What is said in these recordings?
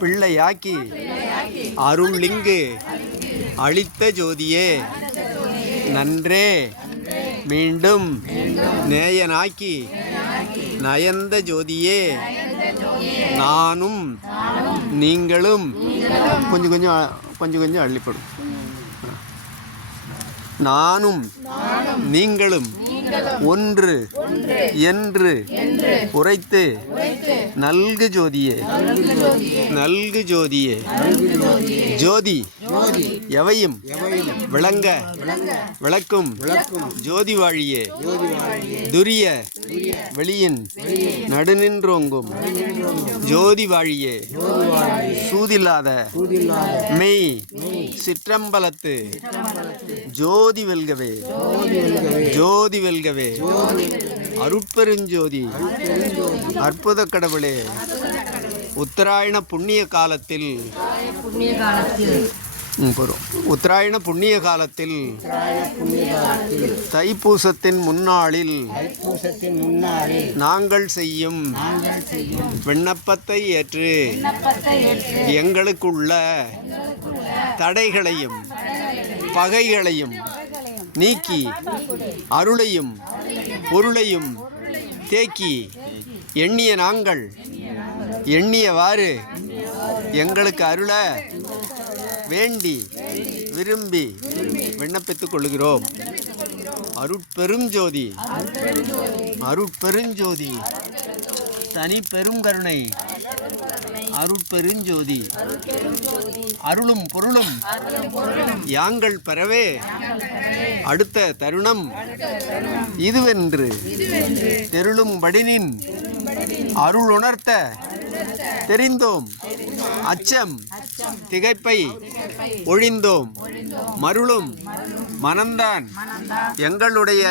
பிள்ளையாக்கி அருள்லிங்கு அளித்த ஜோதியே நன்றே மீண்டும் நேயனாக்கி நயந்த ஜோதியே நானும் நீங்களும் கொஞ்சம் கொஞ்சம் அள்ளிப்படும். நானும் நீங்களும் ஒன்று என்று உரைத்து நல்கு ஜோதியே நல்கு ஜோதியே ஜோதி எவையும் விளங்க விளக்கும் ஜோதி வாழியே துரிய வெளியின் நடுநின்றோங்கும் ஜோதி வாழியே சூதில்லாத மெய் சிற்றம்பலத்து ஜோதி வெல்கவே ஜோதி வெல்கவே அருட்பெருஞ்சோதி அற்புத கடவுளே உத்தராயண புண்ணிய காலத்தில் உத்தராயண புண்ணிய காலத்தில் தைப்பூசத்தின் முன்னாளில் நாங்கள் செய்யும் விண்ணப்பத்தை ஏற்று எங்களுக்குள்ள தடைகளையும் பகைகளையும் நீக்கி அருளையும் பொருளையும் தேக்கி எண்ணிய நாங்கள் எண்ணியவாறு எங்களுக்கு அருள வேண்டி விரும்பி விண்ணப்பித்துக் கொள்கிறோம். அருட்பெருஞ்சோதி அருட்பெருஞ்சோதி தனி பெரும் கருணை அருட்பெருஞ்சோதி அருளும் பொருளும் யாங்கள் பெறவே அடுத்த தருணம் இதுவென்று தெருளும் படினின் அருள் உணர்த்த தெரிந்தோம் அச்சம் திகைப்பை ஒழிந்தோம் மருளும் மனந்தான் எங்களுடைய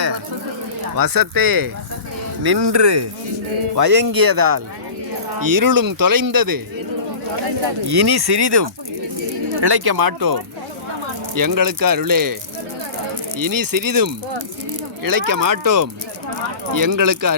வசத்தே நின்று வயங்கியதால் இருளும் தொலைந்தது. இனி சிறிதும் இழைக்க மாட்டோம் எங்களுக்கு அருளே. இனி சிறிதும் இழைக்க மாட்டோம் எங்களுக்கு அருள்.